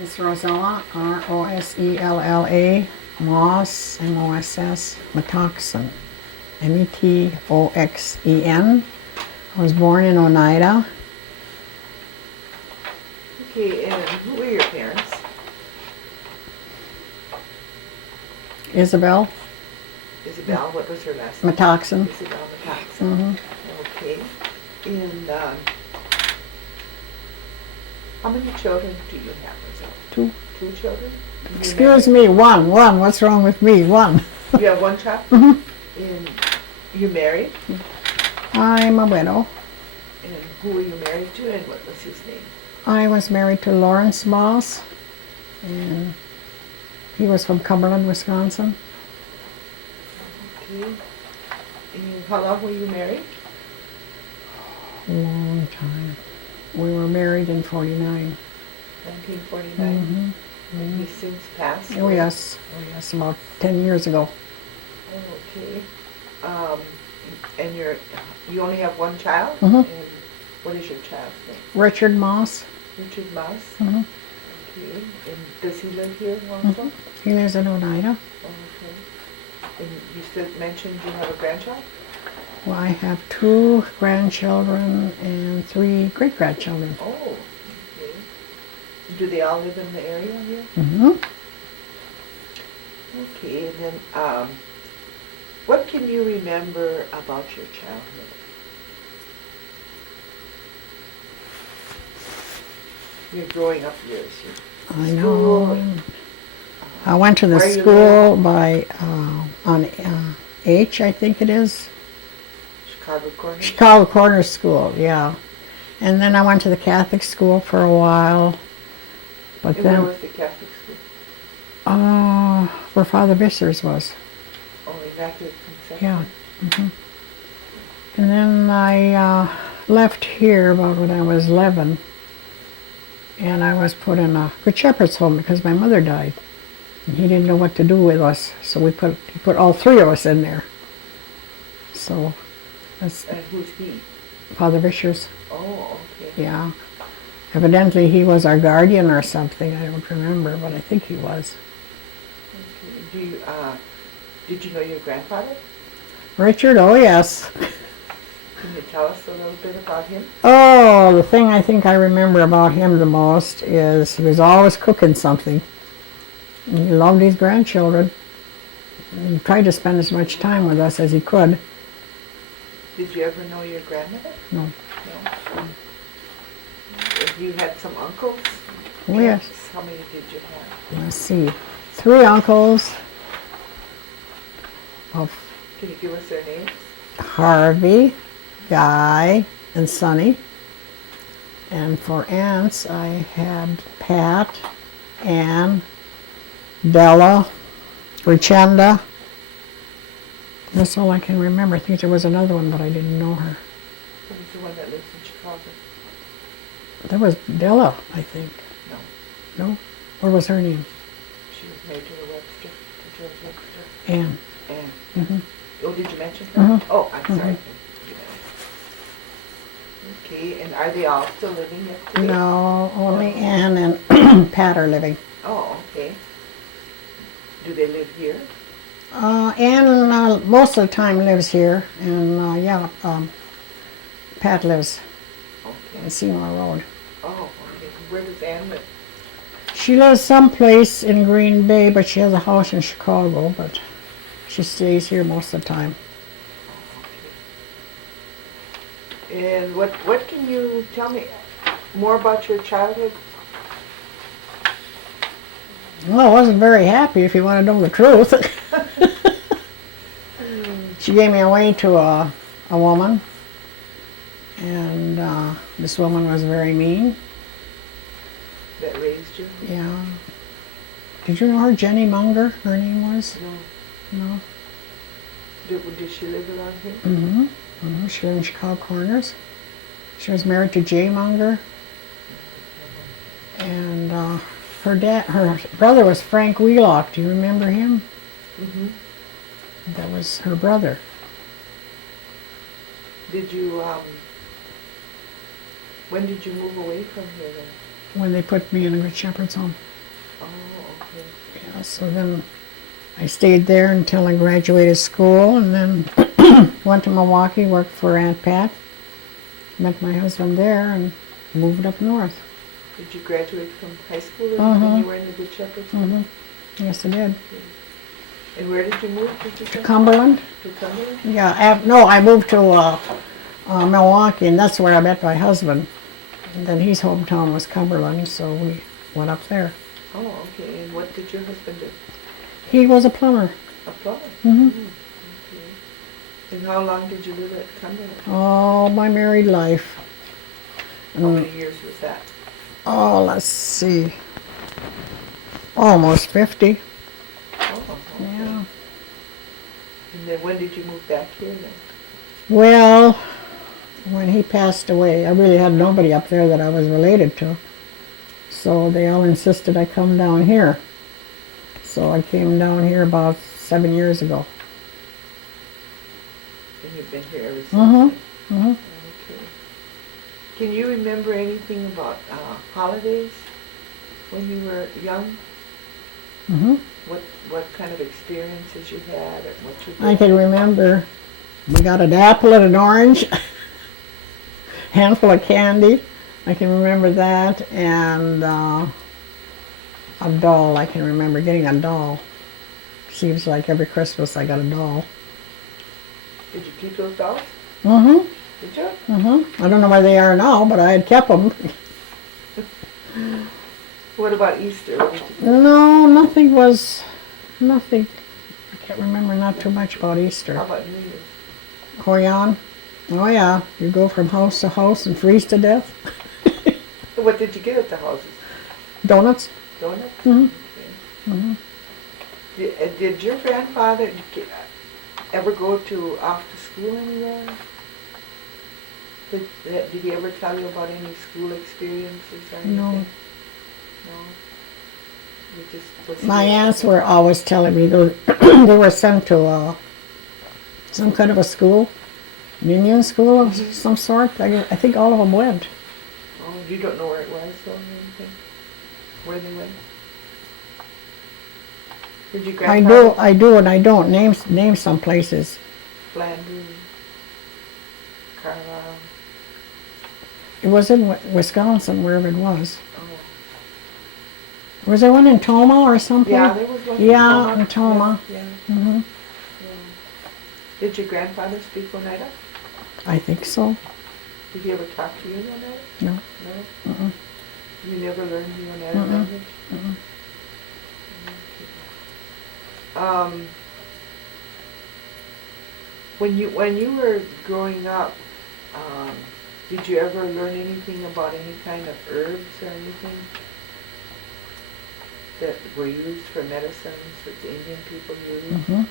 It's Rosela, Rosella, Moss, Moss, Metoxen, Metoxen. I was born in Oneida. Okay, and who are your parents? Isabel Isabel, what was her last name? Metoxen. Isabel Metoxen. Okay. And how many children do you have, Rosela? 2. 2 children? Excuse me, 1. What's wrong with me? 1. You have 1 child? Mhm. And you're married? I'm a widow. And who were you married to, and what was his name? I was married to Lawrence Moss, and he was from Cumberland, Wisconsin. Okay. And how long were you married? A long time. We were married in 49. 1949. And he's since passed? Oh yes, about 10 years ago. Okay. And you only have 1 child? Mhm. And what is your child's name? Richard Moss. Richard Moss? Mhm. Okay. And does he live here also? He lives in Oneida. Okay. And you still mentioned you have a grandchild? Well, I have 2 grandchildren and 3 great-grandchildren. Oh, okay. Do they all live in the area here? Mm-hmm. Okay, and then what can you remember about your childhood? Your growing up years. I School, know. I went to the Where you school by on H, I think it is. Chicago Corner? Chicago Corner School, yeah. And then I went to the Catholic school for a while. But And then, where was the Catholic school? where Father Vissers was. Oh, Immaculate Conception? Yeah. And then I left here about when I was 11. And I was put in a Good Shepherd's home because my mother died. And he didn't know what to do with us. So he put all 3 of us in there. So that's And who's he? Father Vissers. Oh, okay. Yeah. Evidently he was our guardian or something. I don't remember, but I think he was. Okay. Did you know your grandfather? Richard, oh yes. Can you tell us a little bit about him? Oh, the thing I think I remember about him the most is he was always cooking something. And he loved his grandchildren. And he tried to spend as much time with us as he could. Did you ever know your grandmother? No. No. You had some uncles? Oh yes. How many did you have? Let's see. 3 uncles of Can you give us their names? Harvey, Guy, and Sonny. And for aunts, I had Pat, Ann, Bella, Richenda. That's all I can remember. I think there was another one, but I didn't know her. Who was the one that lives in Chicago? That was Bella, I think. No. No? What was her name? She was married to Webster, to George Webster. Ann. And, Mm-hmm. oh, did you mention her? Mhm. Oh, I'm sorry. Okay, and are they all still living yet today? No, only Ann and Pat are living. Oh, okay. Do they live here? Ann most of the time lives here, and Pat lives Okay. on Seymour Road. Oh, okay. Where does Ann live? She lives someplace in Green Bay, but she has a house in Chicago, but she stays here most of the time. And what can you tell me more about your childhood? Well, I wasn't very happy, if you want to know the truth. She gave me away to a woman, and this woman was very mean. That raised you? Yeah. Did you know her, Jenny Munger, her name was? No. No. Did she live around here? Mm-hmm. She lived in Chicago Corners. She was married to Jay Munger. And her brother was Frank Wheelock. Do you remember him? Mm-hmm. That was her brother. Did you, when did you move away from here then? when they put me in a Good Shepherd's home. Oh, okay. Yeah, so then I stayed there until I graduated school, and then went to Milwaukee, worked for Aunt Pat, met my husband there, and moved up north. Did you graduate from high school when you were in the Good Shepherd's? Mm-hmm. Yes, I did. And where did you move? Did you say? Cumberland? To Cumberland? Yeah, no, I moved to Milwaukee, and that's where I met my husband. And then his hometown was Cumberland, so we went up there. Oh, okay. And what did your husband do? He was a plumber. A plumber? Mm-hmm. Okay. And how long did you live at Cumberland? All my married life. How many years was that? Oh, let's see. Almost 50. Oh, okay. Yeah. And then when did you move back here then? Well, when he passed away, I really had nobody up there that I was related to. So they all insisted I come down here. So I came down here about 7 years ago. And you've been here ever since? Mm-hmm. Mm-hmm. Okay. Can you remember anything about holidays when you were young? Mm-hmm. What kind of experiences you had or what you did? I can remember we got an apple and an orange, handful of candy. I can remember that, and a doll. I can remember getting a doll. Seems like every Christmas I got a doll. Did you keep those dolls? Mm-hmm. Did you? Mm-hmm. I don't know where they are now, but I had kept them. What about Easter? What did you do? No, nothing. I can't remember not too much about How Easter. about New Year's? Koyan? Oh yeah, you go from house to house and freeze to death. What did you get at the houses? Donuts? Donuts? Mm-hmm. Okay. Mm-hmm. Did your grandfather ever go off to school anywhere? Did he ever tell you about any school experiences or anything? No. No. Was My he- aunts were always telling me they were sent to some kind of a school, an Indian school of some sort. I think all of them went. Oh, you don't know where it was though or anything? Where they went? Did your grandfather? I do, and I don't name some places. Flanders, Carlisle. It was in Wisconsin, wherever it was. Oh. Was there one in Toma or something? Yeah, there was one. Yeah, in Toma. Yeah. Mm-hmm. Yeah. Did your grandfather speak Oneida? I think so. Did he ever talk to you in Oneida? No. No? Mm-mm. You never learned the Oneida Mm-mm. language? Mm-mm. Okay. When you were growing up, did you ever learn anything about any kind of herbs or anything that were used for medicines that the Indian people used? Mm-hmm.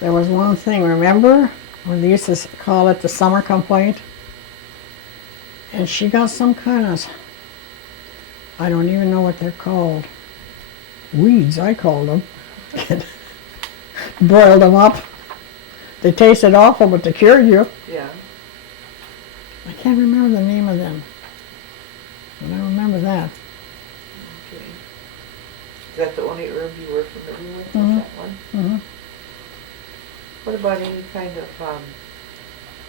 There was one thing, remember? When they used to call it the summer complaint? And she got some kind of, I don't even know what they're called. Weeds, I called them. Boiled them up. They tasted awful, but they cured you. Yeah. I can't remember the name of them. But I remember that. Okay. Is that the only herb you were familiar with? Mhm. Is that one? Mm-hmm. What about any kind of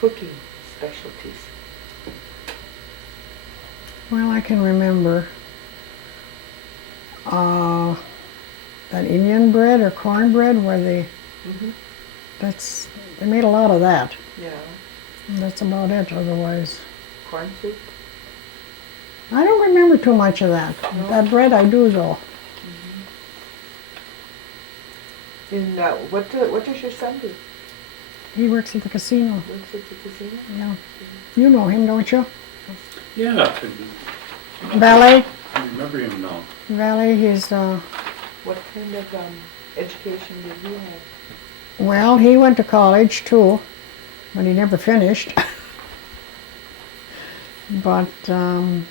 cooking specialties? Well, I can remember that Indian bread or cornbread where they made a lot of that. Yeah. That's about it. Otherwise, Corn soup? I don't remember too much of that. No? That bread I do though. And what does your son do? He works at the casino. Works at the casino? Yeah, you know him, don't you? Yeah, Valet. I remember him now. Valet. He's What kind of education did he have? well, he went to college too, but he never finished. But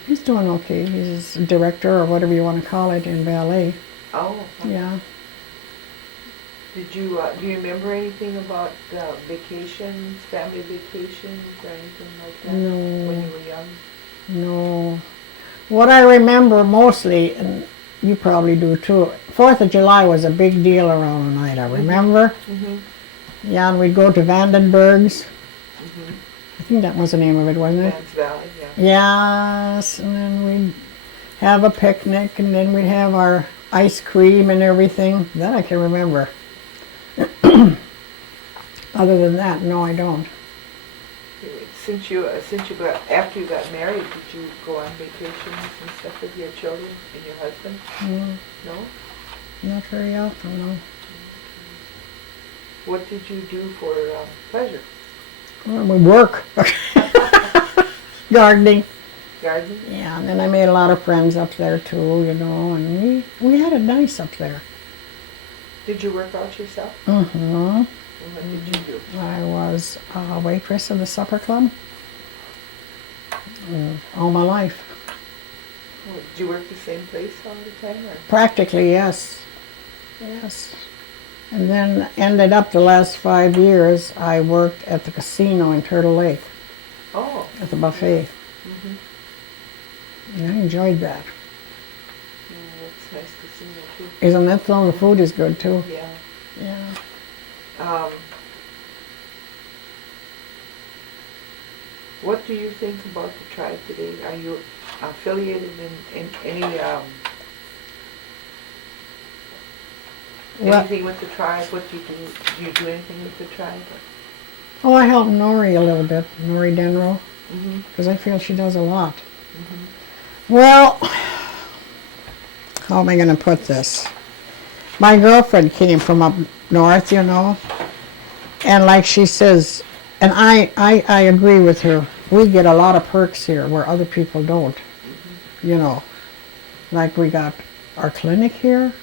he's doing okay. He's a director or whatever you want to call it in ballet. Oh. Yeah. Did you do you remember anything about vacations, family vacations, or anything like that No. when you were young? No. What I remember mostly, and you probably do too, 4th of July was a big deal around Oneida, remember? Mm-hmm. Yeah, and we'd go to Vandenberg's. Mm-hmm. I think that was the name of it, wasn't it? Vans Valley, yeah. Yes, and then we'd have a picnic, and then we'd have our ice cream and everything. That I can remember. Other than that, no, I don't. Since you got after you got married, did you go on vacations and stuff with your children and your husband? No, No. not very often, no. What did you do for pleasure? Well, we work. Gardening. Gardening? Yeah, and then I made a lot of friends up there too, you know, and we had it nice up there. Did you work out yourself? Mm-hmm. And what did you do? I was a waitress in the supper club all my life. Well, did you work the same place all the time? Or? Practically, yes. Yes. And then ended up the last 5 years, I worked at the casino in Turtle Lake Oh. at the buffet. Mm-hmm. And I enjoyed that. Yeah, that's nice casino too. Isn't it though? The food is good too. Yeah. Yeah. What do you think about the tribe today? Are you affiliated in any Well- anything with the tribe? What do you do? Do you do anything with the tribe? Oh, I helped Nori a little bit, Nori Denro, Mm-hmm. because I feel she does a lot. Well, how am I going to put this? My girlfriend came from up north, you know, and like she says, and I agree with her, we get a lot of perks here where other people don't, you know. Like we got our clinic here,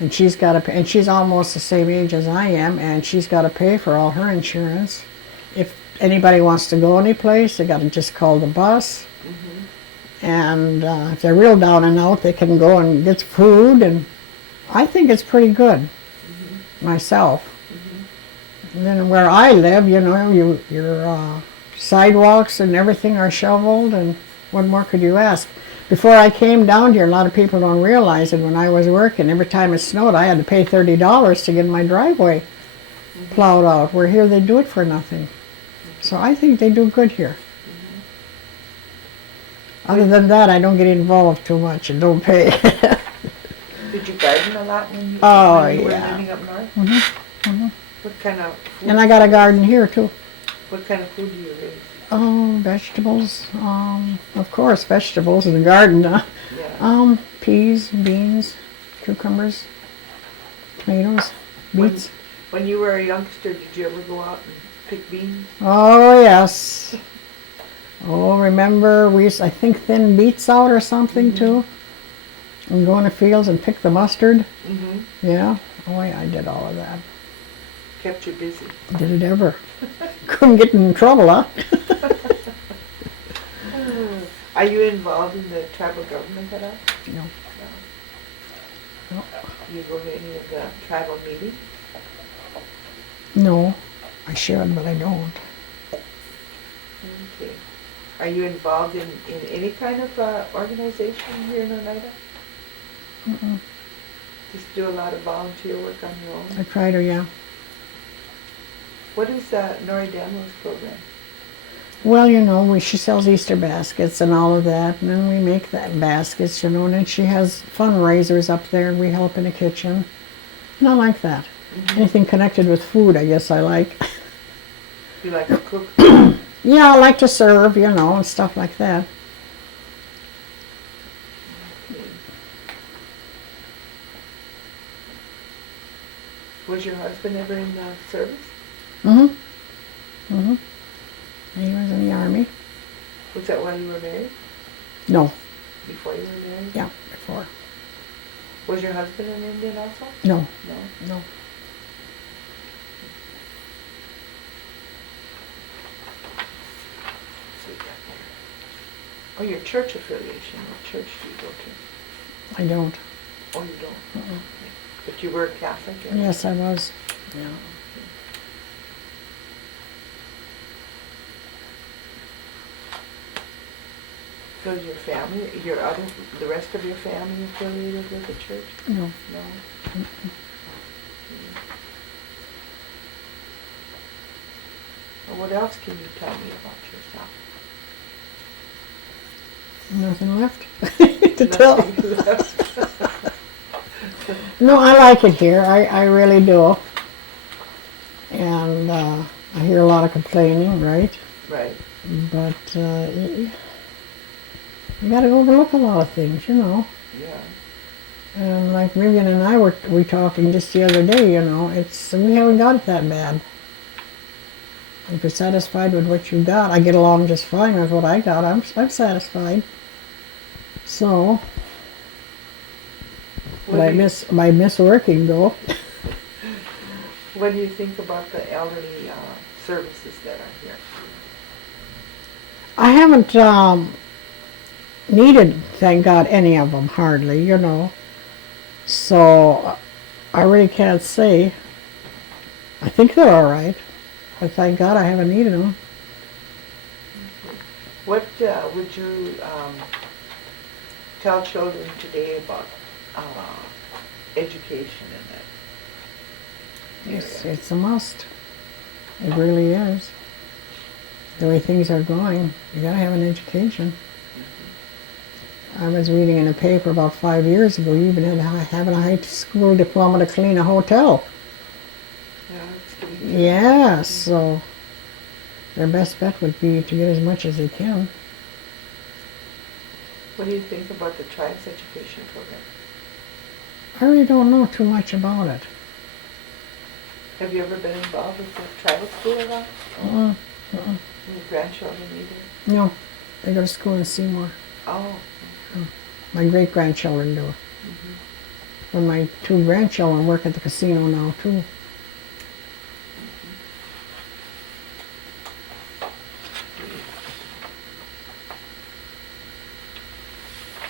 and she's got to pay, and she's almost the same age as I am, and she's got to pay for all her insurance. If anybody wants to go anyplace, they got to just call the bus. And if they're real down and out, they can go and get food, and I think it's pretty good myself. And then where I live, you know, your sidewalks and everything are shoveled, and what more could you ask? Before I came down here, a lot of people don't realize it. When I was working, every time it snowed, I had to pay $30 to get my driveway plowed out. Where here they do it for nothing. So I think they do good here. Other than that, I don't get involved too much and don't pay. Did you garden a lot when you, Oh, when you were yeah. living up north? What kind of food? And I got a garden here too. What kind of food do you raise? Oh, vegetables. Of course, vegetables in the garden. Yeah. Peas, beans, cucumbers, tomatoes, beets. When you were a youngster, did you ever go out and pick beans? Oh, yes. Oh, remember we used, I think, thin beets out or something too, and go in the fields and pick the mustard. Mm-hmm. Yeah. Oh, yeah, I did all of that. Kept you busy. Did it ever? Couldn't get in trouble, huh? Are you involved in the tribal government at all? No. No. You go to any of the tribal meetings? No. I should, but I don't. Okay. Are you involved in any kind of organization here in Oneida? Mm-mm. Just do a lot of volunteer work on your own? I try to, yeah. What is Nori Damo's program? Well, you know, she sells Easter baskets and all of that, and then we make that baskets, you know, and then she has fundraisers up there, and we help in the kitchen. And I like that. Anything connected with food, I guess I like. You like to cook? Yeah, I like to serve, you know, and stuff like that. Was your husband ever in the service? Mm-hmm. Mm-hmm. He was in the Army. Was that while you were married? No. Before you were married? Yeah, before. Was your husband an Indian also? No. No. No. So we got there. Oh, your church affiliation. What church do you go to? I don't. Oh, you don't? But you were Catholic? Yes, I was. Yeah. So is your family, the rest of your family affiliated with the church? No. No? Well, what else can you tell me about yourself? Nothing left to tell. Nothing left. No, I like it here. I really do. And I hear a lot of complaining, right? Right. But you got to overlook a lot of things, you know. Yeah. And like Vivian and I were talking just the other day, you know, we haven't got it that bad. If you're satisfied with what you got, I get along just fine with what I got. I'm satisfied. So, but I miss working though. What do you think about the elderly services that are here? I haven't needed, thank God, any of them hardly, you know. So I really can't say. I think they're all right, but thank God I haven't needed them. What would you tell children today about education in that area? It's a must. It really is. The way things are going, you gotta have an education. I was reading in a paper about 5 years ago, you even had to have a high school diploma to clean a hotel. Yeah, it's getting Yeah, so their best bet would be to get as much as they can. What do you think about the tribe's education program? I really don't know too much about it. Have you ever been involved with the tribal school at all? Uh-uh. Your grandchildren either? No, they go to school in Seymour. Oh. My great-grandchildren do. And my 2 grandchildren work at the casino now, too.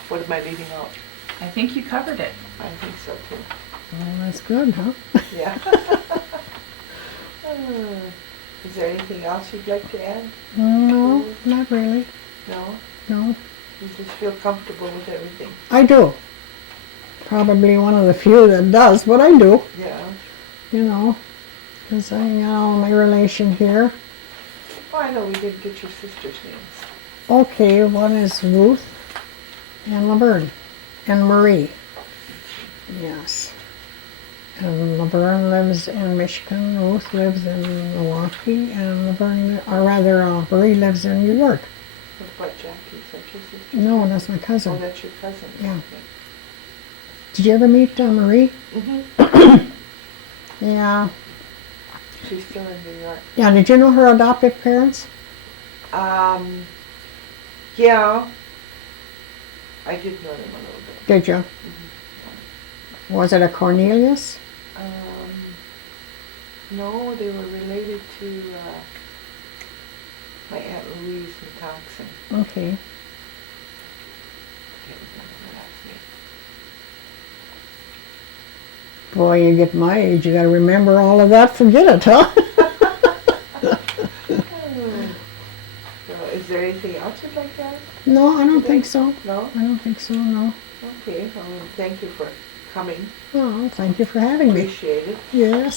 What am I leaving out? I think you covered it. I think so too. Oh, that's good, huh? Yeah. Is there anything else you'd like to add? No, not really. No? No, You just feel comfortable with everything? I do. Probably one of the few that does, but I do. Yeah. You know, because I got all my relation here. Oh, I know we didn't get your sister's names. Okay, one is Ruth and Laverne and Marie. Yes. And Laverne lives in Michigan, Ruth lives in Milwaukee, and Marie lives in New York. What about Jackie? Is that your sister? No, that's my Oh, cousin. that's your cousin. Yeah. Did you ever meet Marie? Mm-hmm. Yeah. She's still in New York. Yeah, did you know her adoptive parents? Yeah. I did know them a little bit. Did you? Was it a Cornelius? No, they were related to my Aunt Louise Metoxen. Okay. I can't remember her last name. Boy, you get my age, you gotta remember all of that, forget it, huh? So, is there anything else you'd like to add? No, I don't think so. No? I don't think so, no. Okay, well, thank you for coming. Well, thank you for having me. Appreciate it. Yes.